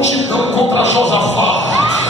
multidão contra Josafá.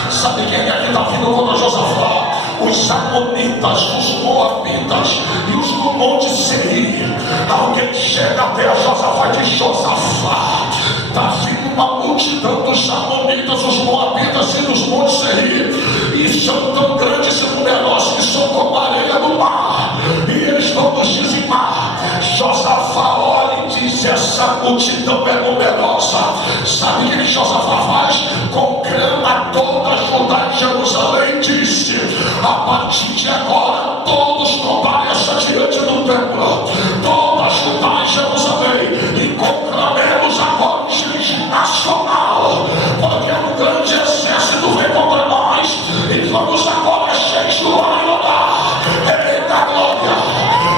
Sabe quem é que está vindo contra Josafá? Os amonitas, os moabitas e os do monte Seir. Alguém chega até a Josafá e diz: Josafá, está vindo uma multidão dos amonitas, os moabitas e dos montes Seir, e são tão grandes e numerosos que são como a areia do mar, e eles vão nos dizimar. Josafá olha e diz: essa multidão é numerosa. Sabe o que Josafá faz? Conclama toda Judá e Jerusalém, disse: a partir de agora todos compareçam diante do templo, toda Judá e Jerusalém, e conclamemos agora o juízo nacional, porque um grande exército vem contra nós, e vamos agora jejuar e orar. Eita glória!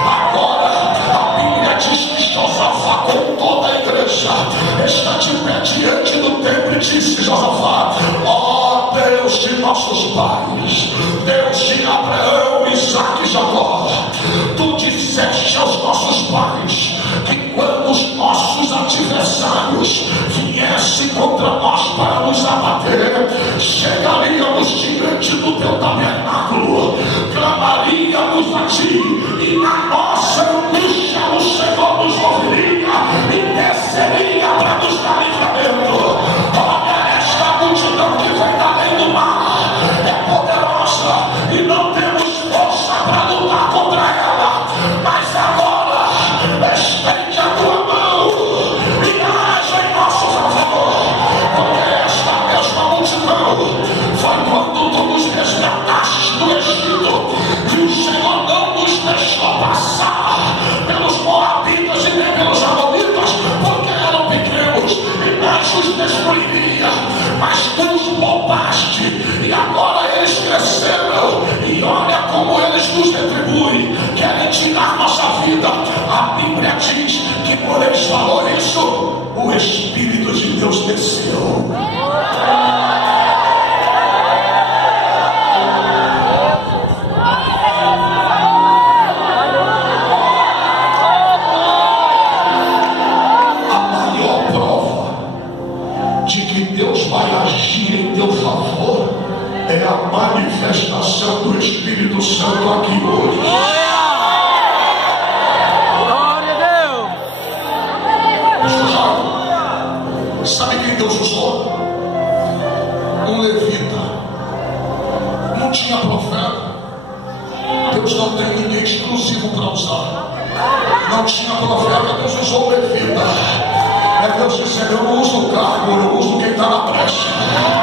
Agora a Bíblia diz que Josafá, com toda a igreja, está de pé diante do templo e disse: Josafá, ó Deus de nossos pais, Deus de Abraão, Isaque e Jacó, tu disseste aos nossos pais que quando os nossos adversários viessem contra nós para nos abater, chegaríamos diante do teu tabernáculo, clamaríamos a ti, e na nossa angústia o Senhor nos ouviria e desceria para nos dar livramento. Olha, esta multidão que vem da além do mar é poderosa e não temos força para lutar contra ela, mas agora estende a tua mão e haja em nosso favor, porque esta mesma multidão foi quando tu nos resgataste do Egito, e o Senhor não nos deixou passar pelos moabitas e nem pelos amonitas, porque eram pequenos e nós os destruiria, mas tu os poupaste, e agora eles cresceram, e olha como eles nos retribuem, querem tirar nossa vida. A Bíblia diz que por eles falou isso, o Espírito de Deus desceu. É a manifestação do Espírito Santo aqui hoje. Glória a Deus. Escutaram? Sabe quem Deus usou? Um levita. Não tinha profeta. Deus não tem ninguém exclusivo para usar. Não tinha profeta, Deus usou um levita. É Deus dizendo: eu não uso o cargo, eu uso quem está na brecha.